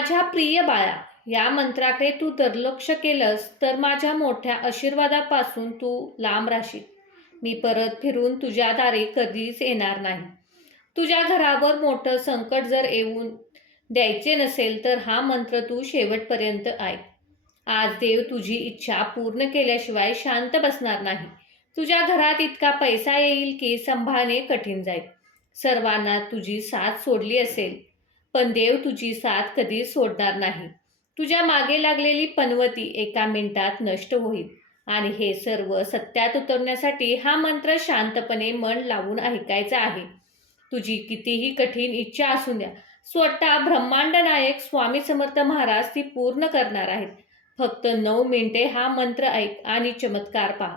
माझ्या प्रिय बाळा, या मंत्राकडे तू दुर्लक्ष केलंस तर माझ्या मोठ्या आशीर्वादापासून तू लांब राहशील. मी परत फिरून तुझ्या दारी कधीच येणार नाही. तुझ्या घरावर मोठं संकट जर येऊन द्यायचे नसेल तर हा मंत्र तू शेवटपर्यंत ऐक. आज देव तुझी इच्छा पूर्ण केल्याशिवाय शांत बसणार नाही. तुझ्या घरात इतका पैसा येईल की सांभाळणे कठीण जाईल. सर्वांना तुझी साथ सोडली असेल, पण देव तुझी साथ कधीच सोडणार नाही. तुझ्या मागे लागलेली पनवती एका मिनिटात नष्ट होईल. आणि हे सर्व सत्यात उतरण्यासाठी हा मंत्र शांतपणे मन लावून ऐकायचा आहे. तुझी कितीही कठीण इच्छा असू द्या, स्वतः ब्रह्मांड नायक स्वामी समर्थ महाराज ती पूर्ण करणार आहेत. फक्त 9 मिनिटे हा मंत्र ऐक आणि चमत्कार पहा.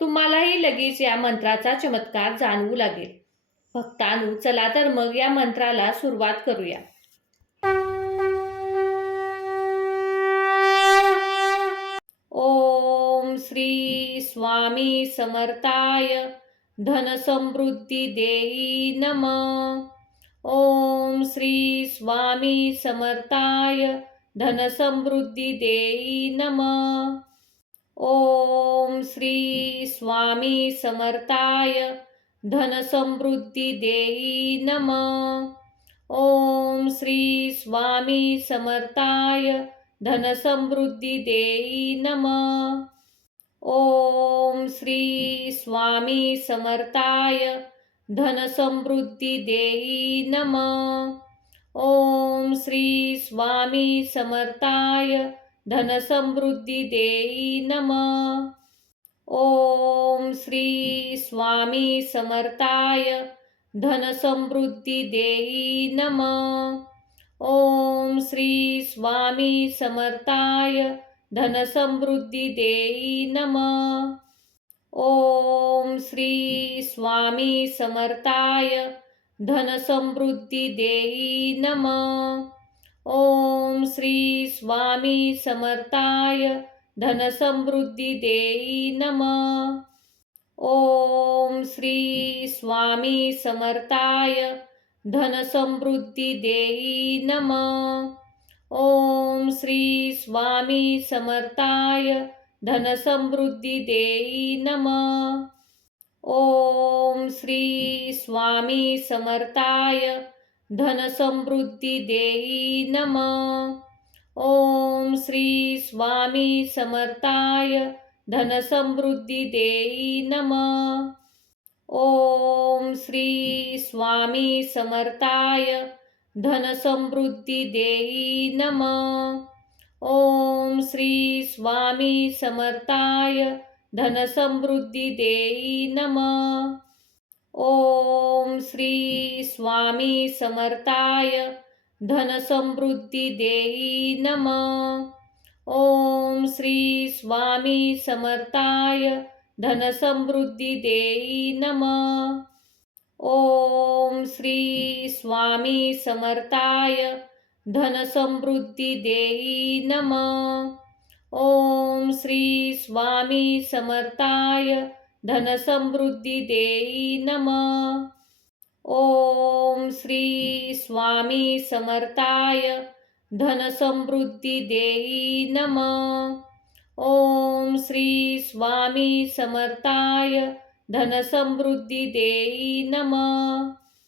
तुम्हालाही लगेच या मंत्राचा चमत्कार जाणवू लागेल. भक्तांनो, चला तर मग या मंत्राला सुरुवात करूया. ओम श्री स्वामी समर्थाय धन समृद्धी देई नमः. ओम श्री स्वामी समर्थाय धन समृद्धी देई नमः. ओम श्री स्वामी समर्थाय धन समृद्धी देई नमः. ओम श्री स्वामी समर्थाय धन समृद्धी देई नमः. ओम श्री स्वामी समर्थाय धन समृद्धी देई नमः. ओम श्री स्वामी समर्थाय धन समृद्धी देई नमः. ओम श्री स्वामी समर्थाय धन समृद्धी देई नमः. ओम श्री स्वामी समर्थाय धन समृद्धी देई नमः. ओम श्री स्वामी समर्थाय धन समृद्धी देई नमः. ओम श्री स्वामी समर्थाय धन समृद्धी देई नमः. ओम श्री स्वामी समर्थाय धन समृद्धी देई नमः. ओम श्री स्वामी समर्थाय धन समृद्धी देई नमः. ओम श्री स्वामी समर्थाय धन समृद्धी देई नमः. ओम श्री स्वामी समर्थाय धन समृद्धी देई नमः. ओम श्री स्वामी समर्थाय धन समृद्धी देई नमः. ओम श्री स्वामी समर्थाय धन समृद्धी देई नमः. ओम श्री स्वामी समर्थाय धन समृद्धी देई नमः. ओम श्री स्वामी समर्थाय धन समृद्धी देई नमः. ओम श्री स्वामी समर्थाय धन समृद्धी देई नमः. ओम श्री स्वामी समर्थाय धन समृद्धी देई नमः. ओम श्री स्वामी समर्थाय धन समृद्धी देई नमः. ओम श्री स्वामी समर्थाय धन समृद्धी देई नमः.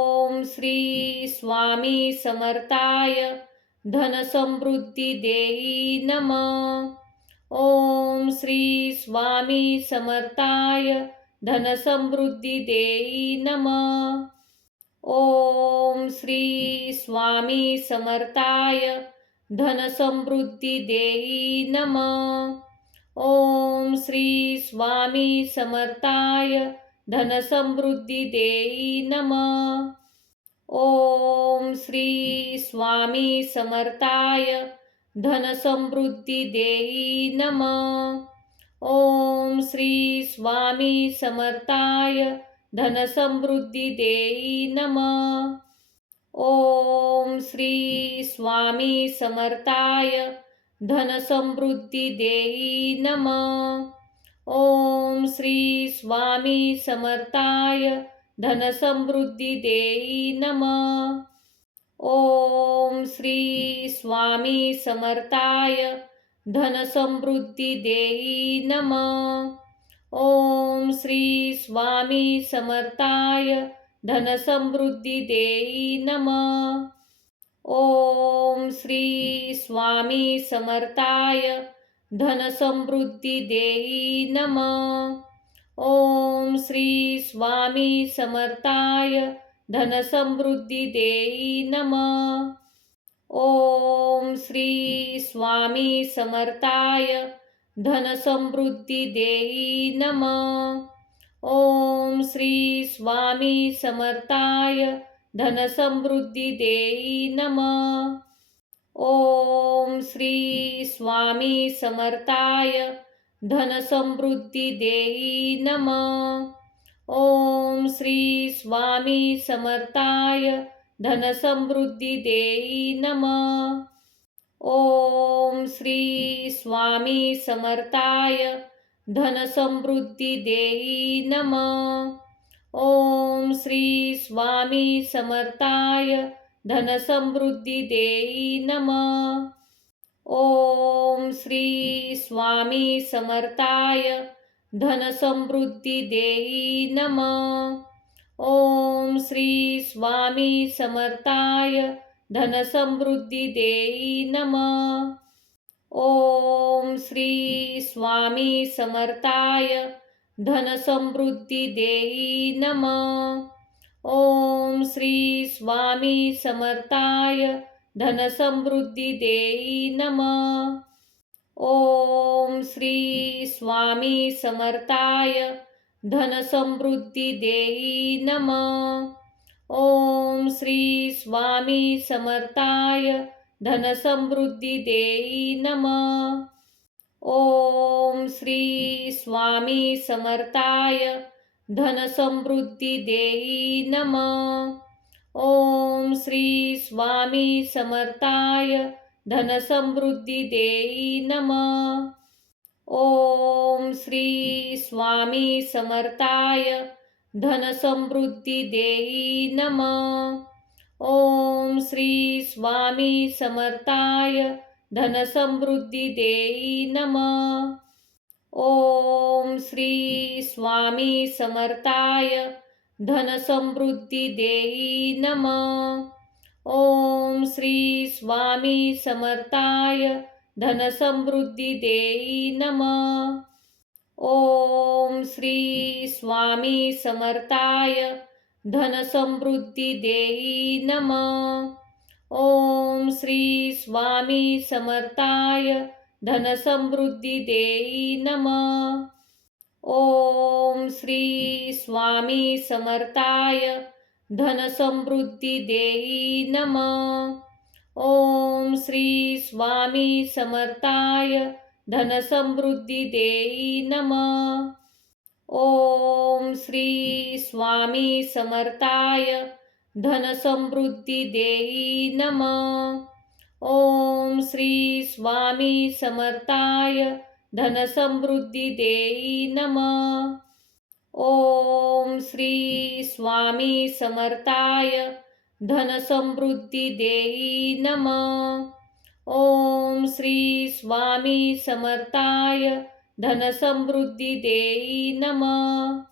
ओम श्री स्वामी समर्थाय धन समृद्धी देई नमः. ओम श्री स्वामी समर्थाय धन समृद्धी देई नमः. ओम श्री स्वामी समर्थाय धन समृद्धी देई नमः. ओम श्री स्वामी समर्थाय धन समृद्धी देई नमः. ओम श्री स्वामी समर्थाय धन समृद्धी देई नमः. ओम श्री स्वामी समर्थाय धन समृद्धी देई नमः. ओम श्री स्वामी समर्थाय धन समृद्धी देई नमः. ओम श्री स्वामी समर्थाय धन समृद्धी देई नमः. ओम श्री स्वामी समर्थाय धनसमृद्धी देई नमः. ओम श्री स्वामी समर्थाय धनसमृद्धी देई नमः. ओम श्री स्वामी समर्थाय धनसमृद्धी देई नमः. ओम श्री स्वामी समर्थाय धनसमृद्धी देई नमः. ओम श्री स्वामी समर्थाय धनसमृद्धी देई नमः. ओम श्री स्वामी समर्थाय धनसमृद्धी देई नमः. ओम श्री स्वामी समर्थाय धनसमृद्धी देई नमः. ओम श्री स्वामी समर्थाय धनसमृद्धी देई नमः. ओम श्री स्वामी समर्थाय धनसमृद्धी देई नमः. ओम श्री स्वामी समर्थाय धनसमृद्धी देई नमः. ओम श्री स्वामी समर्थाय धनसमृद्धी देई नमः. ओम श्री स्वामी समर्थाय धनसमृद्धी देई नमः. ओम श्री स्वामी समर्थाय धनसमृद्धी देई नमः. ओम श्री स्वामी समर्थाय धनसमृद्धी देई नमः. ओम श्री स्वामी समर्थाय धनसमृद्धी देई नमः. ओम श्री स्वामी समर्थाय धनसमृद्धी देई नमः. ओम श्री स्वामी समर्थाय धनसमृद्धी देई नमः. ओम श्री स्वामी समर्थाय धनसमृद्धी देई नमः. ओम श्री स्वामी समर्थाय धनसमृद्धी देई नमः. ओम श्री स्वामी समर्थाय धनसमृद्धी देई नमः. ओम श्री स्वामी समर्थाय धनसमृद्धी देई नमः. ओम श्री स्वामी समर्थाय धनसमृद्धी देई नमः. ओम श्री स्वामी समर्थाय धनसमृद्धी देई नमः. ओम श्री स्वामी समर्थाय धनसमृद्धी देई नमः. ओम श्री स्वामी समर्थाय धनसमृद्धी देई नमः. ओम श्री स्वामी समर्थाय धनसमृद्धी देई नमः. ओम श्री स्वामी समर्थाय धनसमृद्धी देई नमः. ओम श्री स्वामी समर्थाय धनसमृद्धी देई नमः. ओम श्री स्वामी समर्थाय धनसमृद्धी देई नमः. ओम श्री स्वामी समर्थाय धनसमृद्धी देई नमः.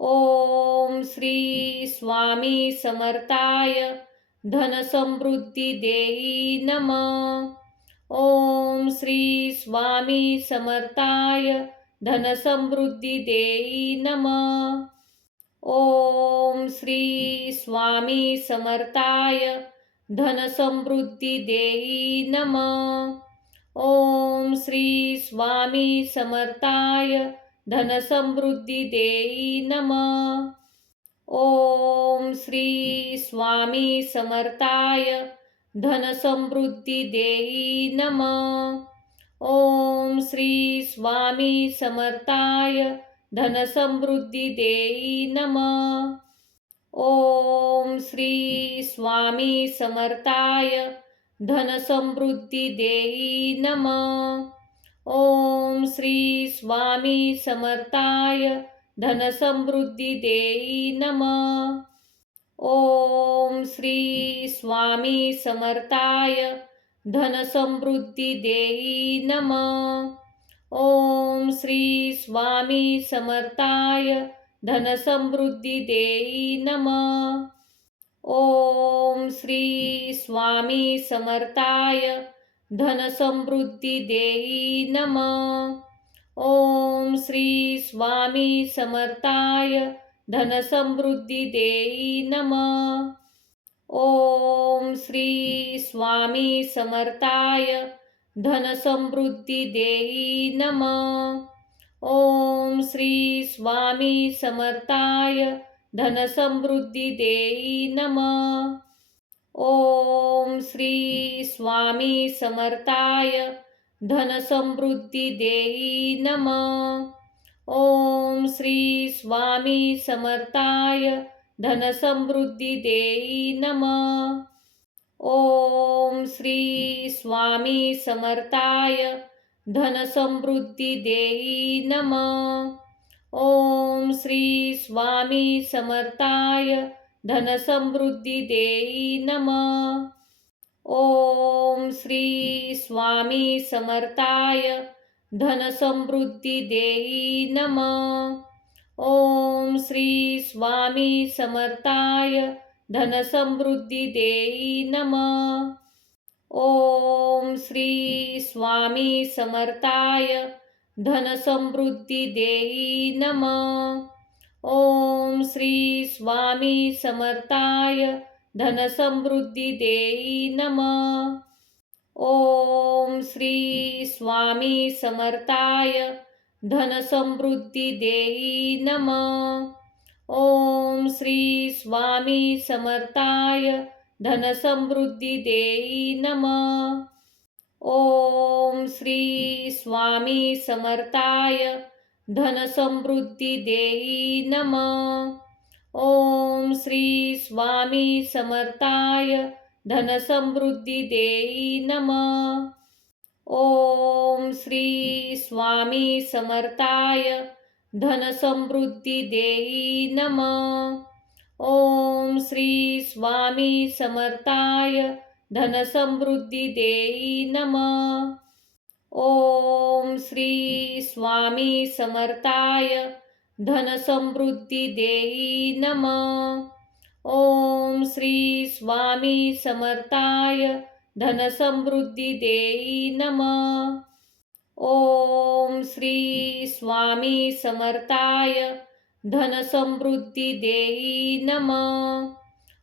ओम श्री स्वामी समर्थाय धनसमृद्धी देई नमः. ओम श्री स्वामी समर्थाय धनसमृद्धी देई नमः. ओम श्री स्वामी समर्थाय धनसमृद्धी देई नमः. ओम श्री स्वामी समर्थाय धनसमृद्धी देई नमः. ओम श्री स्वामी समर्थाय धनसमृद्धी देई नमः. ओम श्री स्वामी समर्थाय धनसमृद्धी देई नमः. ओम श्री स्वामी समर्थाय धनसमृद्धी देई नमः. ओम श्री स्वामी समर्थाय धनसमृद्धी देई नमः. ओम श्री स्वामी समर्थाय धनसमृद्धी देई नमः. ओम श्री स्वामी समर्थाय धनसमृद्धी देई नमः. ओम श्री स्वामी समर्थाय धनसमृद्धी देई नमः. ओम श्री स्वामी समर्थाय धनसमृद्धी देई नमः. ओम श्री स्वामी समर्थाय धनसमृद्धी देई नमः. ओम श्री स्वामी समर्थाय धनसमृद्धी देई नमः. ओम श्री स्वामी समर्थाय धनसमृद्धी देई नमः. ओम श्री स्वामी समर्थाय धनसमृद्धी देई नमः. ओम श्री स्वामी समर्थाय धनसमृद्धी देई नमः. ओम श्री स्वामी समर्थाय धनसमृद्धी देई नमः. ओम श्री स्वामी समर्थाय धनसमृद्धी देई नमः. ओम श्री स्वामी समर्थाय धनसमृद्धी देई नमः. ओम श्री स्वामी समर्थाय धनसमृद्धी देई नमः. ओम श्री स्वामी समर्थाय धनसमृद्धी देई नमः. ओम श्री स्वामी समर्थाय धनसमृद्धी देई नमः. ओम श्री स्वामी समर्थाय धनसमृद्धी देई नमः. ओम श्री स्वामी समर्थाय धनसमृद्धी देई नमः. ओम श्री स्वामी समर्थाय धनसमृद्धी देई नमः. ओम श्री स्वामी समर्थाय धनसमृद्धी देई नमः. ओम श्री स्वामी समर्थाय धनसमृद्धी देई नमः. ओम श्री स्वामी समर्थाय धनसमृद्धी देई नमः. ओम श्री स्वामी समर्थाय धनसमृद्धी देई नमः. ओम श्री स्वामी समर्थाय धनसमृद्धी देई नमः.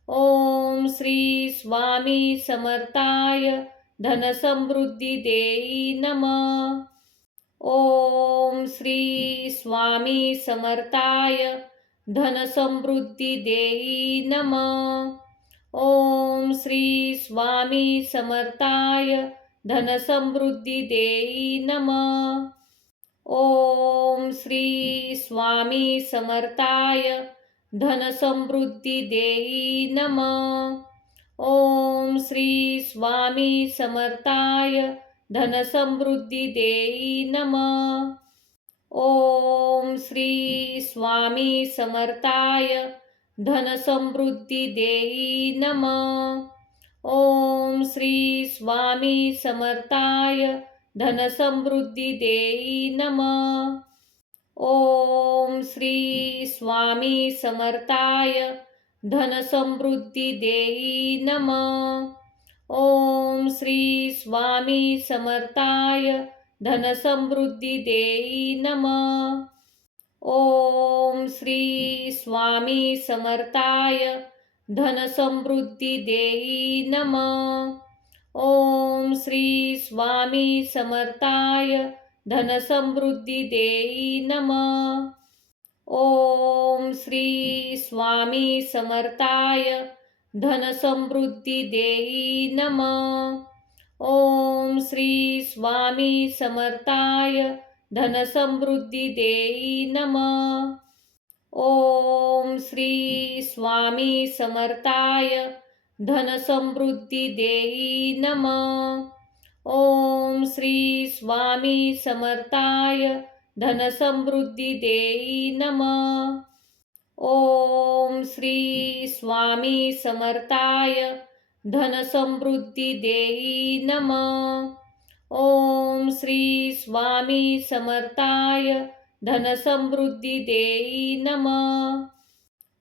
ओम श्री स्वामी समर्थाय धनसमृद्धी देई नमः. ओम श्री स्वामी समर्थाय धनसमृद्धी देई नमः. ओम श्री स्वामी समर्थाय धनसमृद्धी देई नमः. ओम श्री स्वामी समर्थाय धनसमृद्धी देई नमः. ओम श्री स्वामी समर्थाय धनसमृद्धी देई नमः. ओम श्री स्वामी समर्थाय धनसमृद्धी देई नमः. ओम श्री स्वामी समर्थाय धनसमृद्धी देई नमः. ओम श्री स्वामी समर्थाय धनसमृद्धी देई नमः. ओम श्री स्वामी समर्थाय धनसमृद्धी देई नमः. ओम श्री स्वामी समर्थाय धनसमृद्धी देई नमः. ओम श्री स्वामी समर्थाय धनसमृद्धी देई नमः. ओम श्री स्वामी समर्थाय धनसमृद्धी देई नमः. ओम श्री स्वामी समर्थाय धनसमृद्धी देई नमः. ओम श्री स्वामी समर्थाय धनसमृद्धी देई नमः. ओम श्री स्वामी समर्थाय धनसमृद्धी देई नमः. ओम श्री स्वामी समर्थाय धनसमृद्धी देई नमः। ओम श्री स्वामी समर्थाय धनसमृद्धी देई नमः।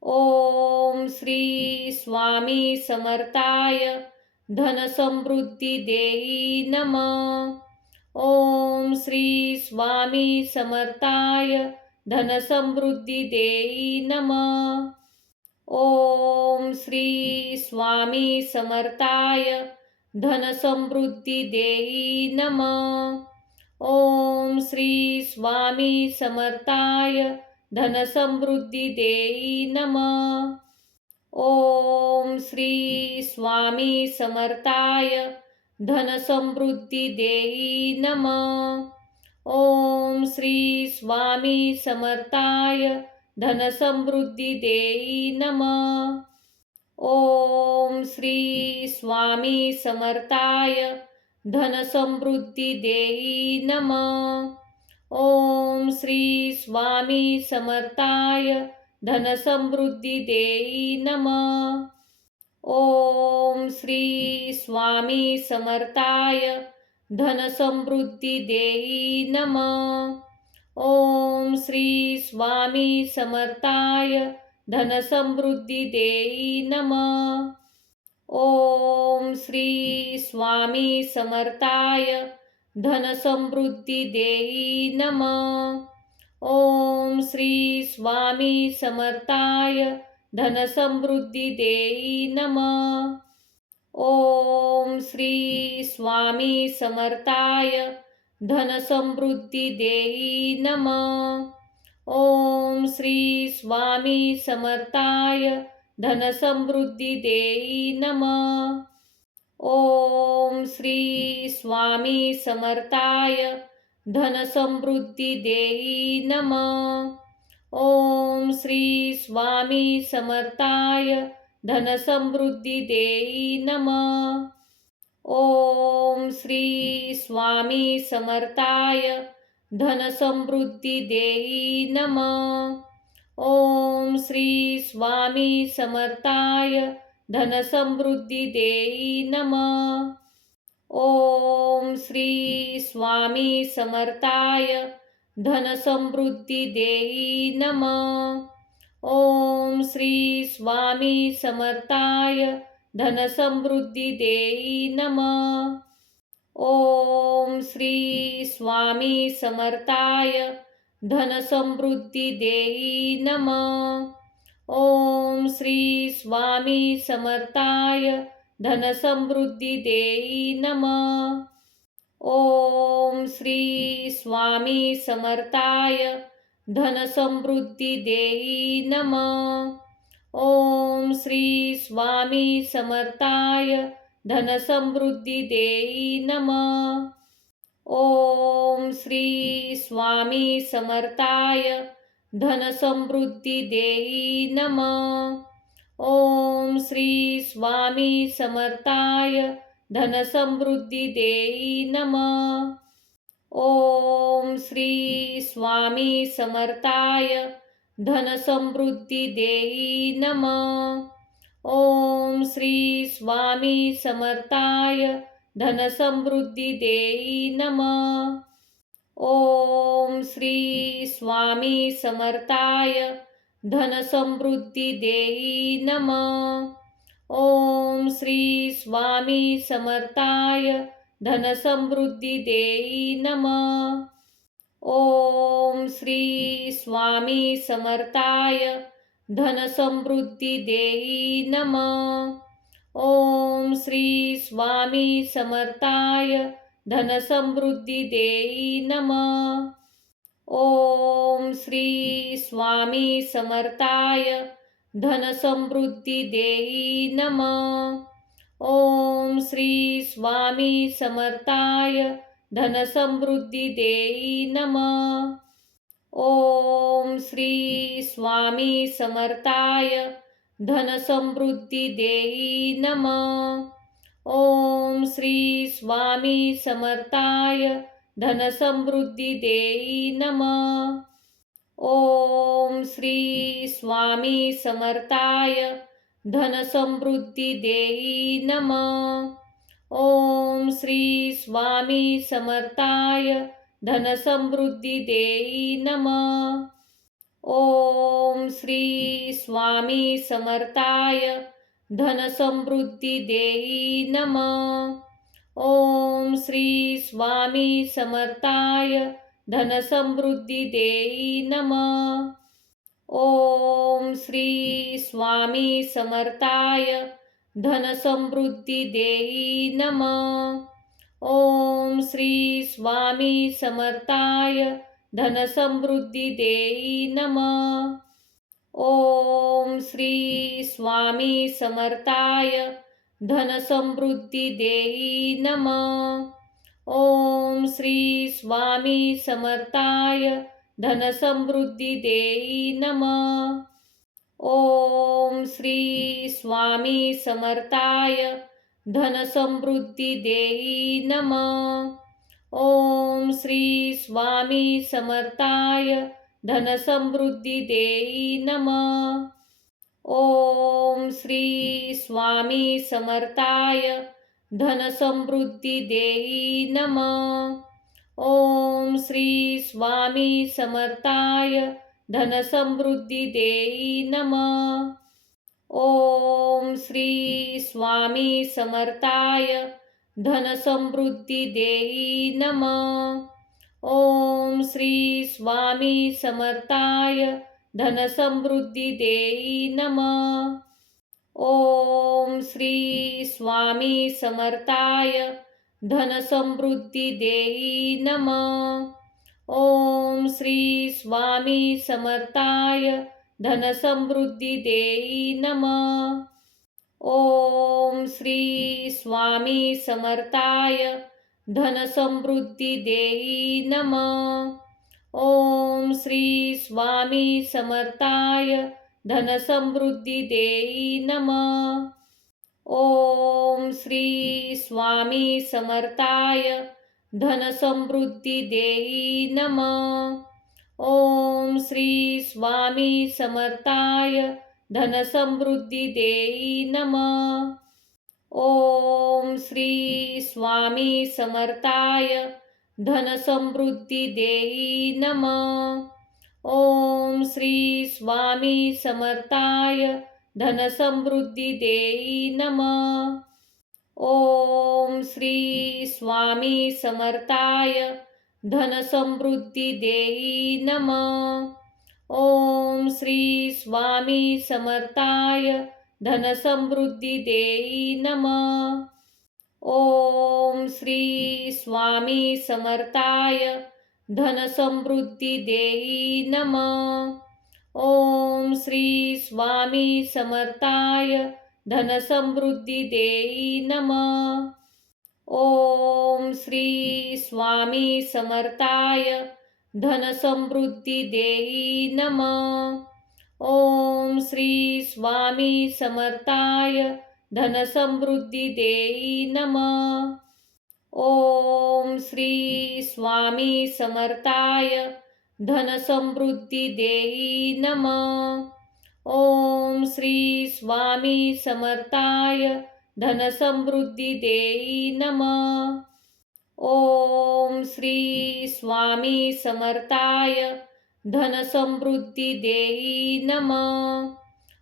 ओम श्री स्वामी समर्थाय धनसमृद्धी देई नमः। ओम श्री स्वामी समर्थाय धनसमृद्धी देई नमः। ओम श्री स्वामी समर्थाय धनसमृद्धी देई नमः। ओम श्री स्वामी समर्थाय धनसमृद्धी देई नमः। ओम श्री स्वामी समर्थाय धनसमृद्धी देई नमः। ओम श्री स्वामी समर्थाय धनसमृद्धी देई नमः। ओम श्री स्वामी समर्थाय धनसमृद्धी देई नमः। ओम श्री स्वामी समर्थाय धनसमृद्धी देई नमः। ओम श्री स्वामी समर्थाय धनसमृद्धी देई नमः। ओम श्री स्वामी समर्थाय धनसमृद्धी देई नमः। ओम श्री स्वामी समर्थाय धनसमृद्धी देई नमः। ओम श्री स्वामी समर्थाय धनसमृद्धी देई नमः। ओम श्री स्वामी समर्थाय धनसमृद्धी देई नमः। ओम श्री स्वामी समर्थाय धनसमृद्धी देई नमः। ओम श्री स्वामी समर्थाय धनसमृद्धी देई नमः। ओम श्री स्वामी समर्थाय धनसमृद्धी देई नमः। ओम श्री स्वामी समर्थाय धनसमृद्धी देई नमः। ओम श्री स्वामी समर्थाय धनसमृद्धी देई नमः। ओम श्री स्वामी समर्थाय धनसमृद्धी देई नमः। ओम श्री स्वामी समर्थाय धनसमृद्धी देई नमः। ओम श्री स्वामी समर्थाय धनसमृद्धी देई नमः। ओम श्री स्वामी समर्थाय धनसमृद्धी देई नमः। ओम श्री स्वामी समर्थाय धनसमृद्धी देई नमः। ओम श्री स्वामी समर्थाय धनसमृद्धी देई नमः। ओम श्री स्वामी समर्थाय धनसमृद्धी देई नमः। ओम श्री स्वामी समर्थाय धनसमृद्धी देई नमः। ओम श्री स्वामी समर्थाय धनसमृद्धी देई नमः। ओम श्री स्वामी समर्थाय धनसमृद्धी देई नमः। ओम श्री स्वामी समर्थाय धनसमृद्धी देई नमः। ओम श्री स्वामी समर्थाय धनसमृद्धी देई नमः। ओम श्री स्वामी समर्थाय धनसमृद्धी देई नमः। ओम श्री स्वामी समर्थाय धनसमृद्धी देई नमः। ओम श्री स्वामी समर्थाय धनसमृद्धी देई नमः। ओम श्री स्वामी समर्थाय धनसमृद्धी देई नमः। ओम श्री स्वामी समर्थाय धनसमृद्धी देई नमः। ओम श्री स्वामी समर्थाय धनसमृद्धी देई नमः। ओम श्री स्वामी समर्थाय धनसमृद्धी देई नमः। ओम श्री स्वामी समर्थाय धनसमृद्धी देई नमः। ओम श्री स्वामी समर्थाय धनसमृद्धी देई नमः। ओम श्री स्वामी समर्थाय धनसमृद्धी देई नमः। ओम श्री स्वामी समर्थाय धनसमृद्धी देई नमः। ओम श्री स्वामी समर्थाय धनसमृद्धी देई नमः। ओम श्री स्वामी समर्थाय धनसमृद्धी देई नमः। ओम श्री स्वामी समर्थाय धनसमृद्धी देई नमः। ओम श्री स्वामी समर्थाय धनसमृद्धी देई नमः। ओम श्री स्वामी समर्थाय धनसमृद्धी देई नमः। ओम श्री स्वामी समर्थाय धनसमृद्धी देई नमः। ओम श्री स्वामी समर्थाय धनसमृद्धी देई नमः। ओम श्री स्वामी समर्थाय धनसमृद्धी देई नमः। ओम श्री स्वामी समर्थाय धनसमृद्धी देई नमः। ओम श्री स्वामी समर्थाय धनसमृद्धी देई नमः। ओम श्री स्वामी समर्थाय धनसमृद्धी देई नमः। ओम श्री स्वामी समर्थाय धनसमृद्धी देई नमः। ओम श्री स्वामी समर्थाय धनसमृद्धी देई नमः। ओम श्री स्वामी समर्थाय धनसमृद्धी देई नमः। ओम श्री स्वामी समर्थाय धनसमृद्धी देई नमः। ओम श्री स्वामी समर्थाय धनसमृद्धी देई नमः। ओम श्री स्वामी समर्थाय धनसमृद्धी देई नमः। ओम श्री स्वामी समर्थाय धनसमृद्धी देई नमः। ओम श्री स्वामी समर्थाय धनसमृद्धी देई नमः। ओम श्री स्वामी समर्थाय धनसमृद्धी देई नमः। ओम श्री स्वामी समर्थाय धनसमृद्धी देई नमः। ओम श्री स्वामी समर्थाय धनसमृद्धी देई नमः। ओम श्री स्वामी समर्थाय धनसमृद्धी देई नमः। ओम श्री स्वामी समर्थाय धनसमृद्धी देई नमः। ओम श्री स्वामी समर्थाय धनसमृद्धी देई नमः। ओम श्री स्वामी समर्थाय धनसमृद्धी देई नमः।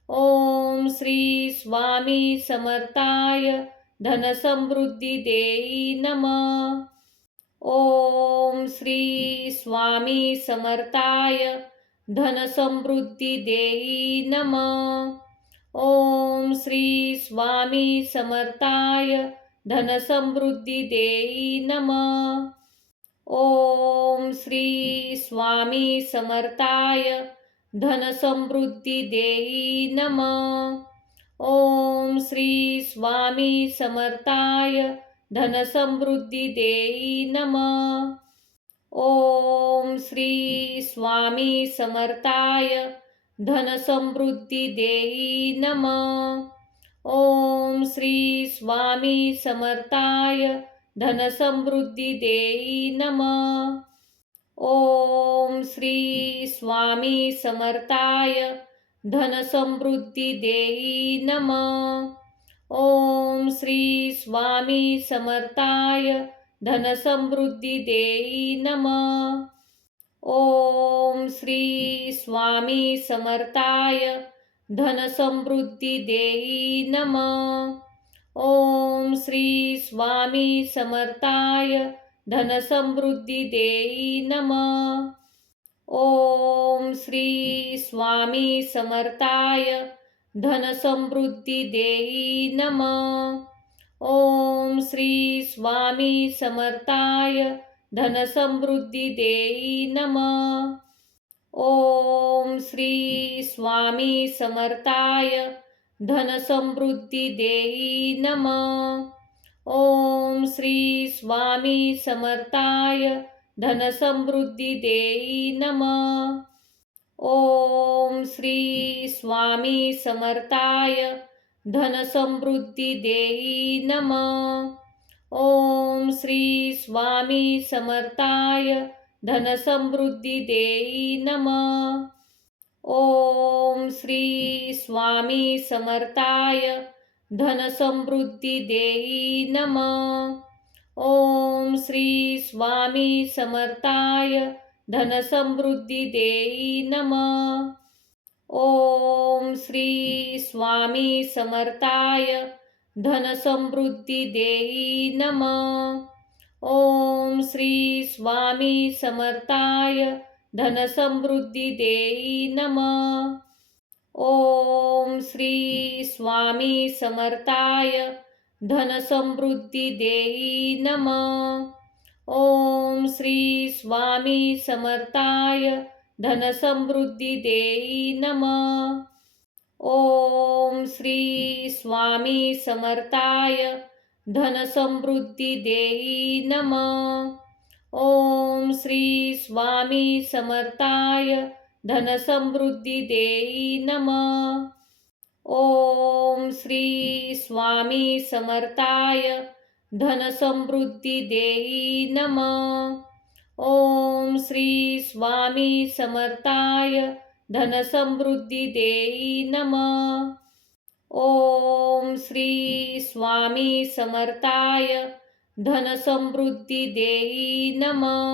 ओम श्री स्वामी समर्थाय धनसमृद्धी देई नमः। ओम श्री स्वामी समर्थाय धनसमृद्धी देई नमः। ओम श्री स्वामी समर्थाय धनसमृद्धी देई नमः। ओम श्री स्वामी समर्थाय धनसमृद्धी देई नमः। ओम श्री स्वामी समर्थाय धनसमृद्धी देई नमः। ओम श्री स्वामी समर्थाय धनसमृद्धी देई नमः। ओम श्री स्वामी समर्थाय धनसमृद्धी देई नमः। ओम श्री स्वामी समर्थाय धनसमृद्धी देई नमः। ओम श्री स्वामी समर्थाय धनसमृद्धी देई नमः। ओम श्री स्वामी समर्थाय धनसमृद्धी देई नमः। ओम श्री स्वामी समर्थाय धनसमृद्धी देई नमः। ओम श्री स्वामी समर्थाय धनसमृद्धी देई नमः। ओम श्री स्वामी समर्थाय धनसमृद्धी देई नमः। ओम श्री स्वामी समर्थाय धनसमृद्धी देई नमः। ओम श्री स्वामी समर्थाय धनसमृद्धी देई नमः। ओम श्री स्वामी समर्थाय धनसमृद्धी देई नमः। ओम श्री स्वामी समर्थाय धनसमृद्धी देई नमः। ओम श्री स्वामी समर्थाय धनसमृद्धी देई नमः। ओम श्री स्वामी समर्थाय धनसमृद्धी देई नमः। ओम श्री स्वामी समर्थाय धनसमृद्धी देई नमः। ओम श्री स्वामी समर्थाय धनसमृद्धी देई नमः। ओम श्री स्वामी समर्थाय धनसमृद्धी देई नमः। ओम श्री स्वामी समर्थाय धनसमृद्धी देई नमः। ओम श्री स्वामी समर्थाय धनसमृद्धी देई नमः। ओम श्री स्वामी समर्थाय धनसमृद्धी देई नमः। ओम श्री स्वामी समर्थाय धनसमृद्धी देई नमः। ओम श्री स्वामी समर्थाय धनसमृद्धी देई नमः। ओम श्री स्वामी समर्थाय धनसमृद्धी देई नमः।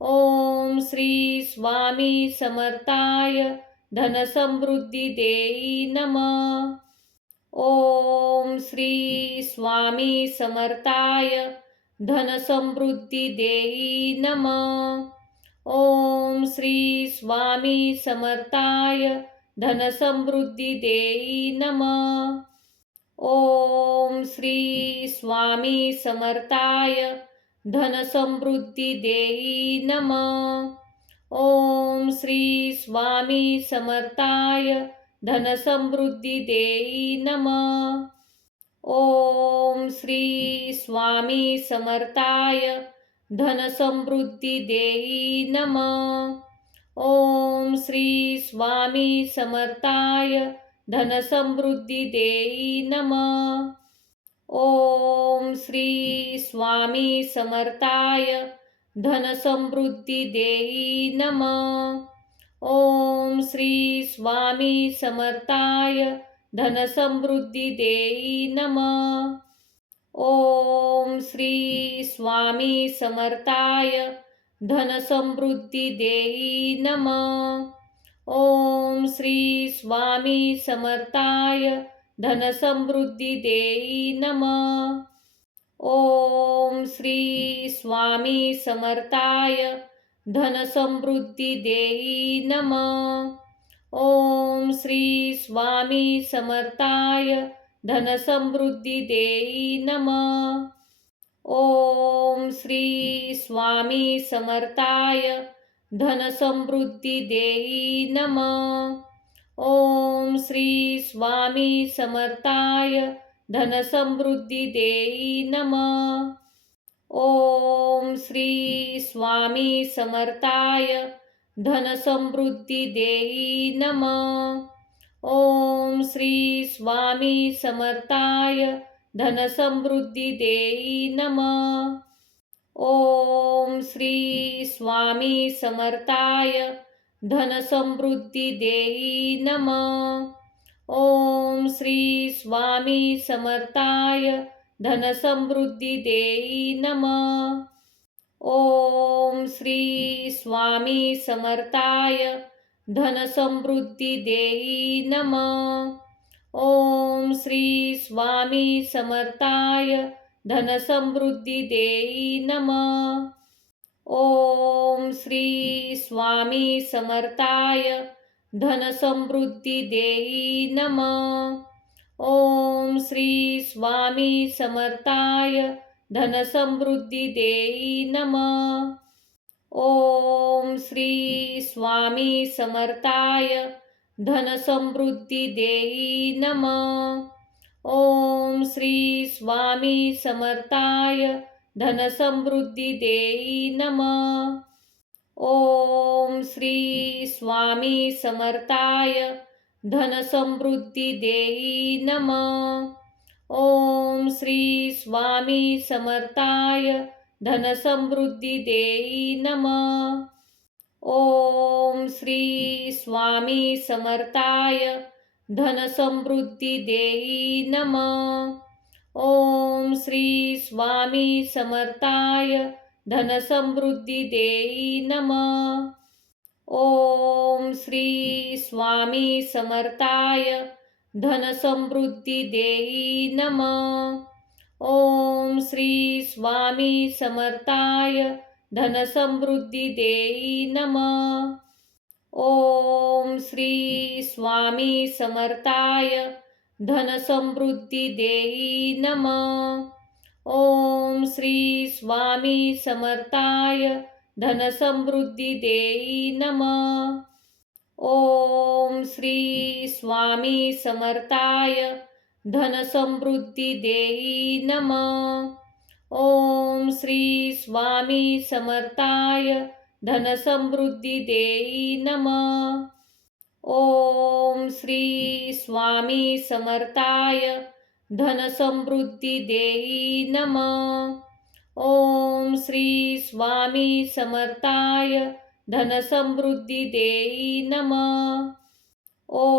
ओम श्री स्वामी समर्थाय धनसमृद्धी देई नमः। ओम श्री स्वामी समर्थाय धनसमृद्धी देई नमः। ओम श्री स्वामी समर्थाय धनसमृद्धी देई नमः। ओम श्री स्वामी समर्थाय धनसमृद्धी देई नमः। ओम श्री स्वामी समर्थाय धनसमृद्धी देई नमः। ओम श्री स्वामी समर्थाय धनसमृद्धी देई नमः। ओम श्री स्वामी समर्थाय धनसमृद्धी देई नमः। ओम श्री स्वामी समर्थाय धनसमृद्धी देई नमः। ओम श्री स्वामी समर्थाय धनसमृद्धी देई नमः। ओम श्री स्वामी समर्थाय धनसमृद्धी देई नमः। ओम श्री स्वामी समर्थाय धनसमृद्धी देई नमः। ओम श्री स्वामी समर्थाय धनसमृद्धी देई नमः। ओम श्री स्वामी समर्थाय धनसमृद्धी देई नमः। ओम श्री स्वामी समर्थाय धनसमृद्धी देई नमः। ओम श्री स्वामी समर्थाय धनसमृद्धी देई नमः। ओम श्री स्वामी समर्थाय धनसमृद्धी देई नमः। ओम श्री स्वामी समर्थाय धनसमृद्धी देई नमः। ओम श्री स्वामी समर्थाय धनसमृद्धी देई नमः. ओम श्री स्वामी समर्थाय धनसमृद्धी देई नमः. ओम श्री स्वामी समर्थाय धनसमृद्धी देई नमः. ओम श्री स्वामी समर्थाय धनसमृद्धी देई नमः. ओम श्री स्वामी समर्थाय धनसमृद्धी देई नमः. ओम श्री स्वामी समर्थाय धनसमृद्धी देई नमः. ओम श्री स्वामी समर्थाय धनसमृद्धी देई नमः. ओम श्री स्वामी समर्थाय धनसमृद्धी देई नमः. ओम श्री स्वामी समर्थाय धनसमृद्धी देई नमः. ओम श्री स्वामी समर्थाय धनसमृद्धी देई नमः. ओम श्री स्वामी समर्थाय धनसमृद्धी देई नमः. ओम श्री स्वामी समर्थाय धनसमृद्धी देई नमः. ओम श्री स्वामी समर्थाय धनसमृद्धी देई नमः. ओम श्री स्वामी समर्थाय धनसमृद्धी देई नमः. ओम श्री स्वामी समर्थाय धनसमृद्धी देई नमः. ओम श्री स्वामी समर्थाय धनसमृद्धी देई नमः. ओम श्री स्वामी समर्थाय धनसमृद्धी देई नमः. ओम श्री स्वामी समर्थाय धनसमृद्धी देई नमः. ओम श्री स्वामी समर्थाय धनसमृद्धी देई नमः. ओम श्री स्वामी समर्थाय धनसमृद्धी देई नमः.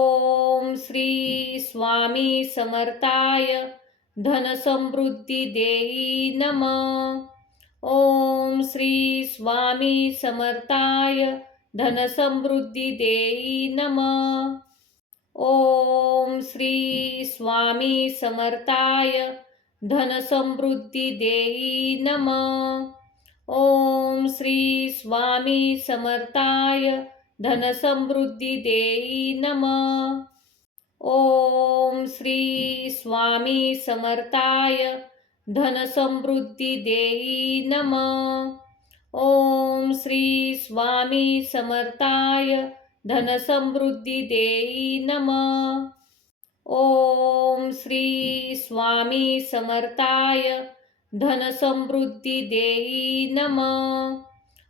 ओम श्री स्वामी समर्थाय धनसमृद्धी देई नमः. ओम श्री स्वामी समर्थाय धनसमृद्धी देई नमः. ओम श्री स्वामी समर्थाय धनसमृद्धी देई नमः. ओम श्री स्वामी समर्थाय धनसमृद्धी देई नमः. ओम श्री स्वामी समर्थाय धनसमृद्धी देई नमः. ओम श्री स्वामी समर्थाय धनसमृद्धी देई नमः. ओम श्री स्वामी समर्थाय धनसमृद्धी देई नमः.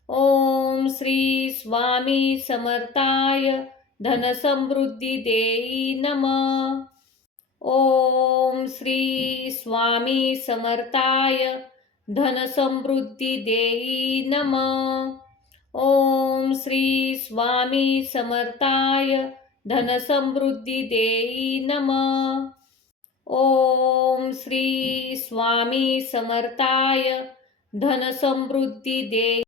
ओम श्री स्वामी समर्थाय धनसमृद्धी देई नमः. ओम श्री स्वामी समर्थाय धनसमृद्धी देई नमः. ओम श्री स्वामी समर्थाय धनसमृद्धी देई नमः. ओम श्री स्वामी समर्थाय धनसमृद्धी देई